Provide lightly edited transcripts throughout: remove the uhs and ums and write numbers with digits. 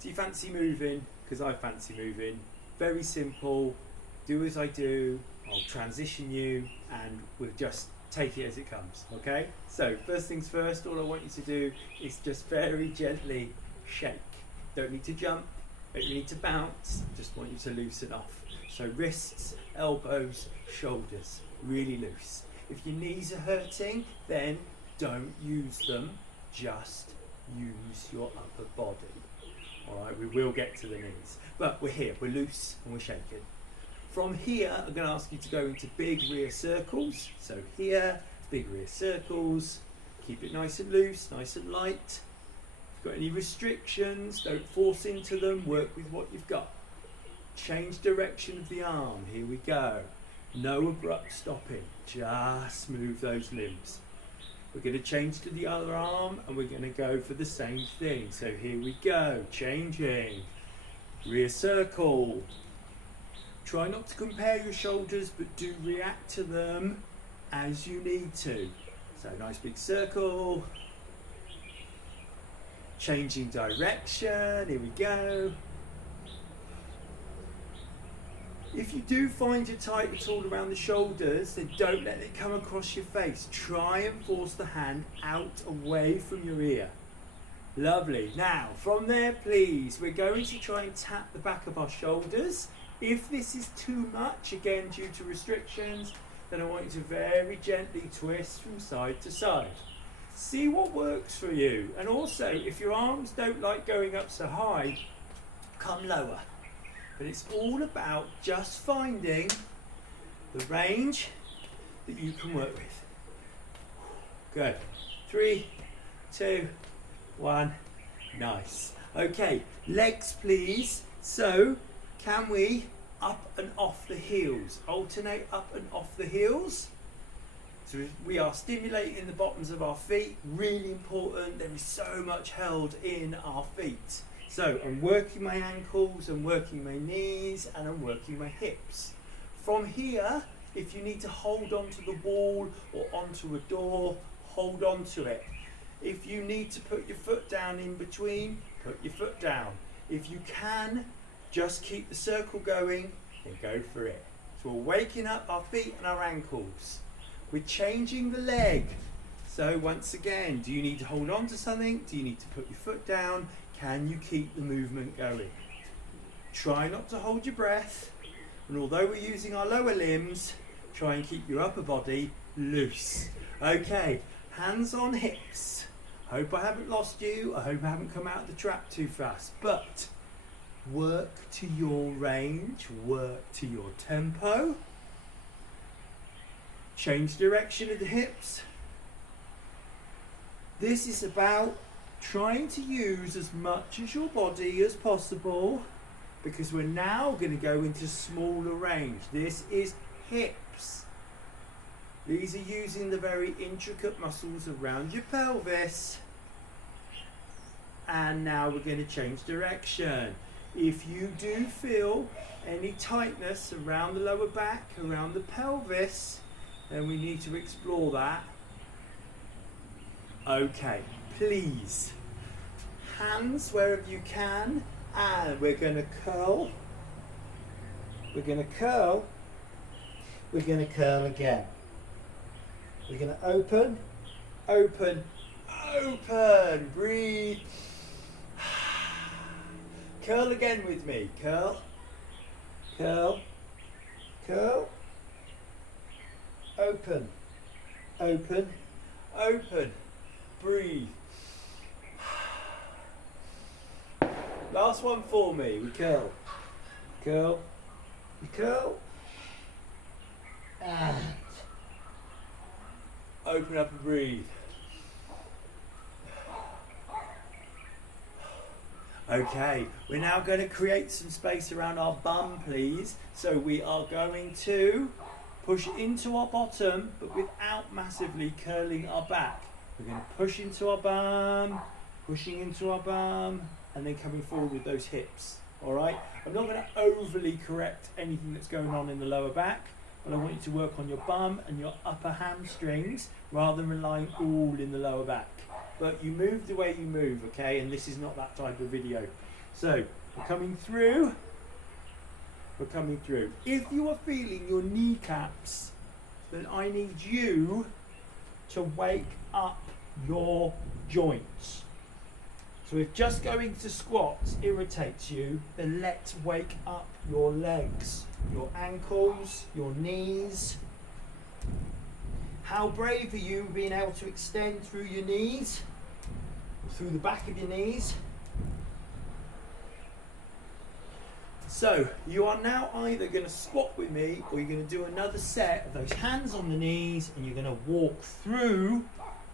Do you fancy moving? Because I fancy moving. Very simple. Do as I do. I'll transition you and we'll just take it as it comes. Okay? So first things first, all I want you to do is just very gently shake. Don't need to jump. Don't need to bounce. Just want you to loosen off. So wrists, elbows, shoulders. Really loose. If your knees are hurting, then don't use them. Just use your upper body. Alright, we will get to the knees. But we're here, we're loose and we're shaking. From here, I'm going to ask you to go into big rear circles. So here, big rear circles. Keep it nice and loose, nice and light. If you've got any restrictions, don't force into them, work with what you've got. Change direction of the arm, here we go. No abrupt stopping, just move those limbs. We're going to change to the other arm and we're going to go for the same thing. So here we go, changing. Rear circle. Try not to compare your shoulders, but do react to them as you need to. So nice big circle. Changing direction, here we go. If you do find you're tight at all around the shoulders, then don't let it come across your face. Try and force the hand out away from your ear. Lovely. Now, from there, please, we're going to try and tap the back of our shoulders. If this is too much, again, due to restrictions, then I want you to very gently twist from side to side. See what works for you. And also, if your arms don't like going up so high, come lower. But it's all about just finding the range that you can work with. Good. 3, 2, 1. Nice. Okay, legs please. So, can we up and off the heels? Alternate up and off the heels. So we are stimulating the bottoms of our feet. Really important. There is so much held in our feet. So I'm working my ankles, I'm working my knees, and I'm working my hips. From here, if you need to hold onto the wall or onto a door, hold on to it. If you need to put your foot down in between, put your foot down. If you can, just keep the circle going and go for it. So we're waking up our feet and our ankles. We're changing the leg. So once again, do you need to hold on to something? Do you need to put your foot down? Can you keep the movement going? Try not to hold your breath. And although we're using our lower limbs, try and keep your upper body loose. Okay, hands on hips. Hope I haven't lost you. I hope I haven't come out of the trap too fast. But work to your range, work to your tempo. Change direction of the hips. This is about trying to use as much as your body as possible, because we're now going to go into smaller range. This is hips. These are using the very intricate muscles around your pelvis. And now we're going to change direction. If you do feel any tightness around the lower back, around the pelvis, then we need to explore that. Okay, please, hands wherever you can, and we're going to curl. We're going to curl. We're going to curl again. We're going to open, open, open. Breathe. Curl again with me. Curl, curl, curl. Open, open, open. Breathe. Last one for me. We curl, curl, we curl, and open up and breathe. Okay, we're now going to create some space around our bum, please. So we are going to push into our bottom, but without massively curling our back. We're going to push into our bum, pushing into our bum, and then coming forward with those hips. All right? I'm not going to overly correct anything that's going on in the lower back, but I want you to work on your bum and your upper hamstrings rather than relying all in the lower back. but you move the way you move, okay? And this is not that type of video. So we're coming through. We're coming through. If you are feeling your kneecaps, then I need you to wake up your joints. So if just going to squats irritates you, then let's wake up your legs, your ankles, your knees. How brave are you being able to extend through your knees, through the back of your knees? So you are now either going to squat with me or you're going to do another set of those hands on the knees and you're going to walk through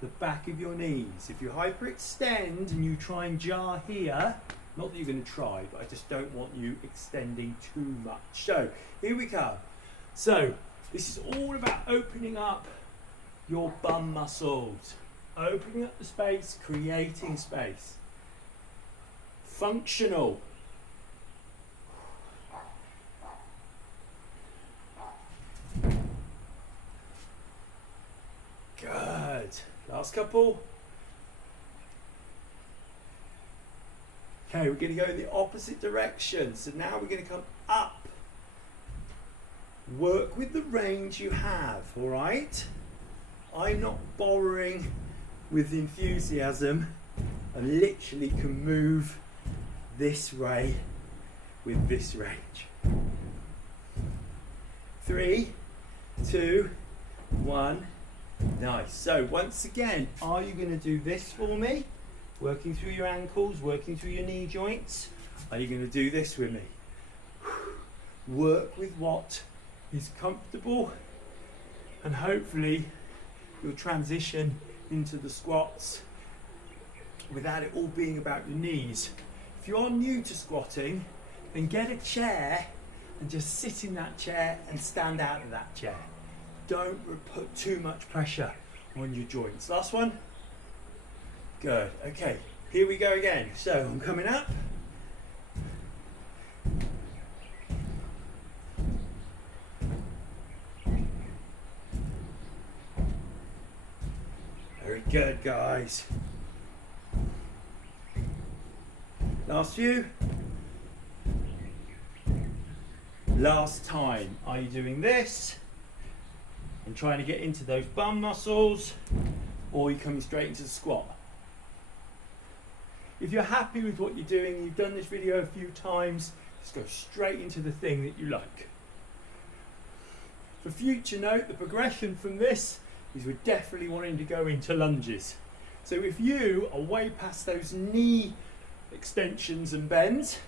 the back of your knees. If you hyperextend and you try and jar here, not that you're going to try, but I just don't want you extending too much. So here we come. So this is all about opening up your bum muscles, opening up the space, creating space. Functional. Good. Last couple. Okay, we're going to go in the opposite direction. So now we're going to come up. Work with the range you have, all right? I'm not borrowing with enthusiasm. I literally can move this way with this range. 3, 2, 1. Nice. So once again, are you going to do this for me? Working through your ankles, working through your knee joints. Are you going to do this with me? Work with what is comfortable, and hopefully you'll transition into the squats without it all being about your knees. If you're new to squatting, then get a chair and just sit in that chair and stand out of that chair. Don't put too much pressure on your joints. Last one. Good. Okay, here we go again. So I'm coming up. Very good, guys. Last few. Last time. Are you doing this and trying to get into those bum muscles, or are you coming straight into the squat? If you're happy with what you're doing, you've done this video a few times, just go straight into the thing that you like. For future note, the progression from this is we're definitely wanting to go into lunges. So if you are way past those knee extensions and bends,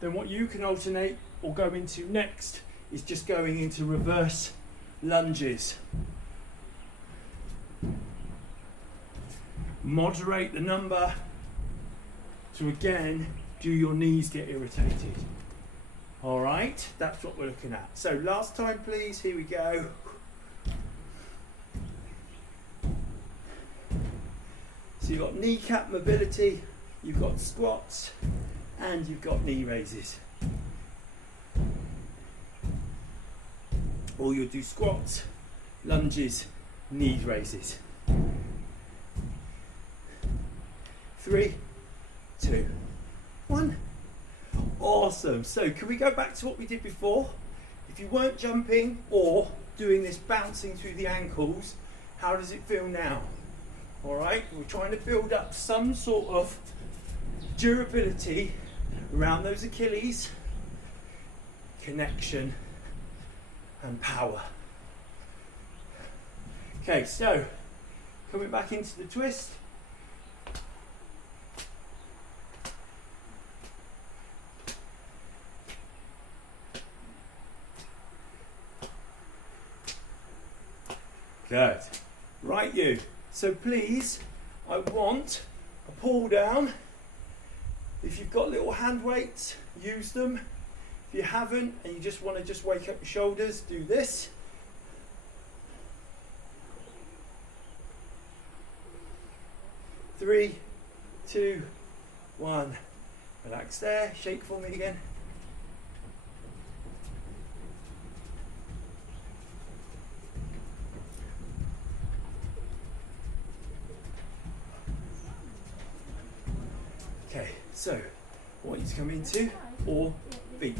then what you can alternate or go into next is just going into reverse lunges. Moderate the number to again do your knees get irritated. All right, that's what we're looking at. So last time, please, here we go. So you've got kneecap mobility, you've got squats, and you've got knee raises. Or you'll do squats, lunges, knee raises. 3, 2, 1. Awesome. So can we go back to what we did before? If you weren't jumping or doing this bouncing through the ankles, how does it feel now? All right, we're trying to build up some sort of durability around those Achilles, connection and power. Okay, so coming back into the twist. Good. Right, you. So please, I want a pull down. If you've got little hand weights, use them. If you haven't and you just want to just wake up your shoulders, do this. Three, 2, 1. Relax there. Shake for me again. So, I want you to come into all feet.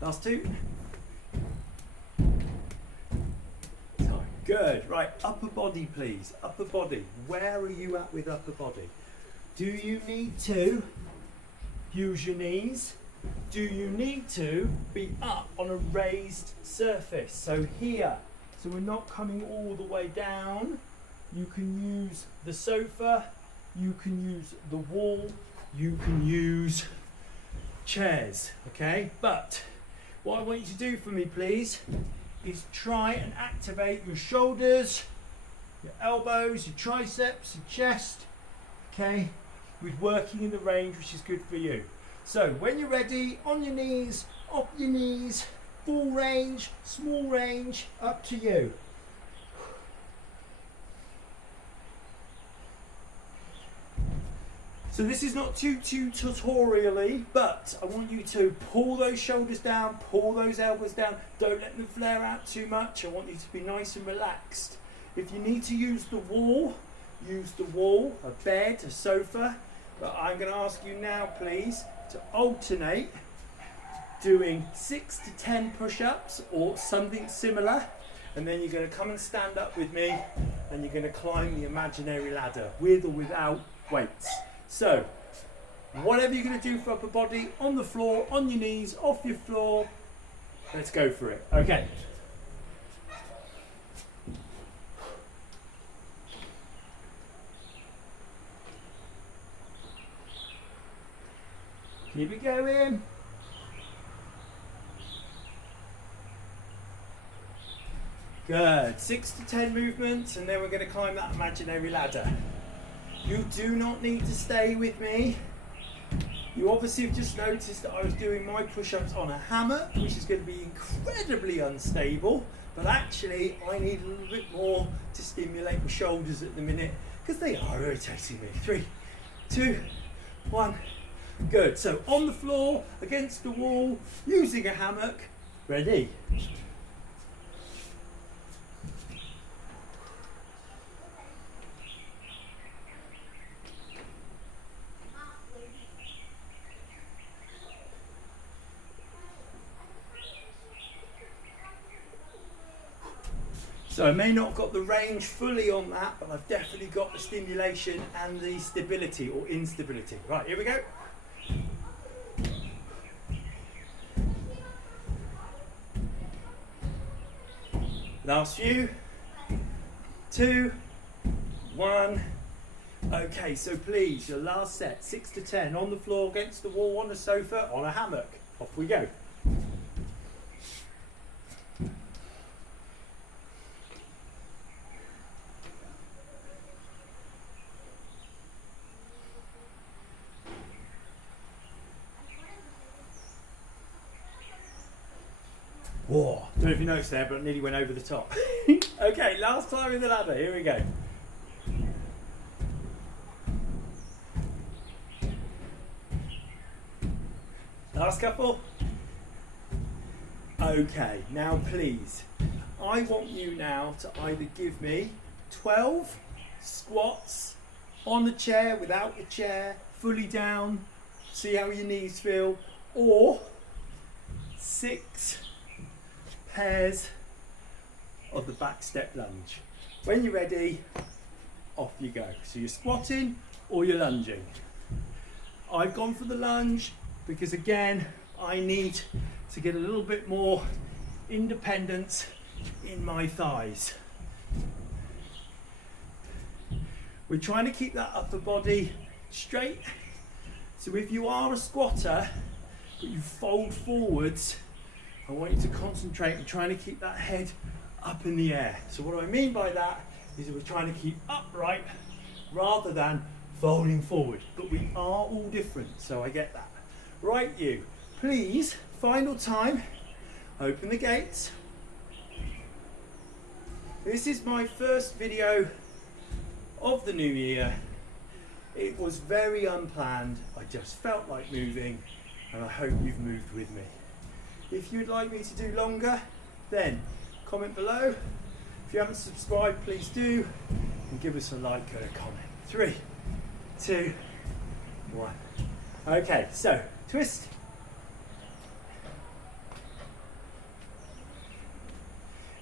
Last two. So, good. Right, upper body please. Upper body. Where are you at with upper body? Do you need to use your knees? Do you need to be up on a raised surface? So here, so we're not coming all the way down. You can use the sofa, you can use the wall, you can use chairs, okay? But what I want you to do for me, please, is try and activate your shoulders, your elbows, your triceps, your chest, okay? With working in the range, which is good for you. So when you're ready, on your knees, off your knees, full range, small range, up to you. So this is not too tutorial-y, but I want you to pull those shoulders down, pull those elbows down. Don't let them flare out too much. I want you to be nice and relaxed. If you need to use the wall, a bed, a sofa. But I'm going to ask you now, please, to alternate doing 6 to 10 push-ups or something similar. And then you're going to come and stand up with me and you're going to climb the imaginary ladder with or without weights. So, whatever you're going to do for upper body, on the floor, on your knees, off your floor, let's go for it. Okay. Keep it going. Good. 6 to 10 movements, and then we're going to climb that imaginary ladder. You do not need to stay with me. You obviously have just noticed that I was doing my push-ups on a hammock, which is going to be incredibly unstable, but actually I need a little bit more to stimulate my shoulders at the minute, because they are irritating me. 3, 2, 1. Good. So on the floor, against the wall, using a hammock. Ready? So I may not have got the range fully on that, but I've definitely got the stimulation and the stability or instability. Right, here we go. Last few. 2, 1. Okay, so please, your last set, 6 to 10, on the floor, against the wall, on the sofa, on a hammock. Off we go. Whoa, don't know if you noticed there, but I nearly went over the top. Okay, last time in the ladder, here we go. Last couple. Okay, now please, I want you now to either give me 12 squats on the chair, without the chair, fully down, see how your knees feel, or 6 pairs of the back step lunge. When you're ready, off you go. So you're squatting or you're lunging. I've gone for the lunge because again, I need to get a little bit more independence in my thighs. We're trying to keep that upper body straight. So if you are a squatter, but you fold forwards, I want you to concentrate on trying to keep that head up in the air. So what I mean by that is that we're trying to keep upright rather than folding forward. But we are all different, so I get that. Right, you, please, final time, open the gates. This is my first video of the new year, It was very unplanned. I just felt like moving, and I hope you've moved with me. If you'd like me to do longer, then comment below. If you haven't subscribed, please do, and give us a like and a comment. 3, 2, 1. Okay, so twist.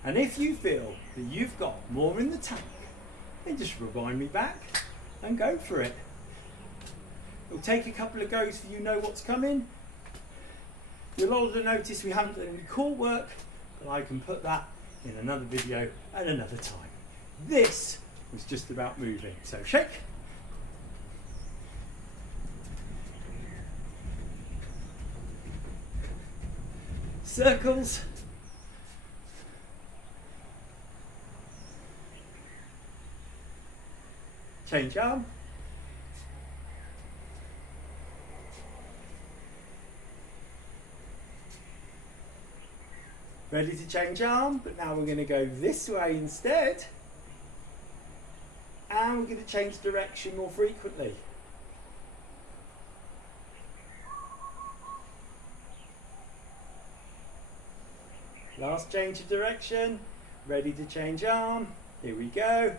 And if you feel that you've got more in the tank, then just rewind me back and go for it. It'll take a couple of goes for you to know what's coming. You'll also notice we haven't done any core work, but I can put that in another video at another time. This was just about moving. So shake. Circles. Change arm. Ready to change arm, but now we're going to go this way instead. And we're going to change direction more frequently. Last change of direction. Ready to change arm. Here we go.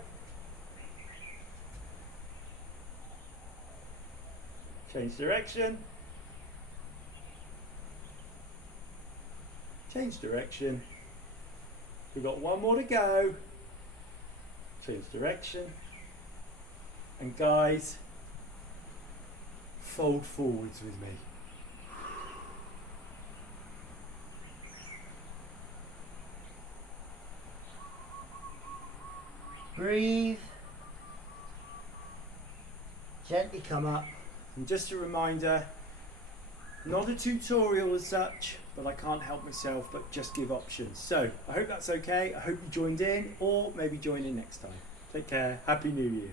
Change direction. Change direction. We've got one more to go. Change direction. And guys, fold forwards with me. Breathe. Gently come up. And just a reminder, not a tutorial as such, but I can't help myself but just give options. So I hope that's okay. I hope you joined in, or maybe join in next time. Take care. Happy New Year.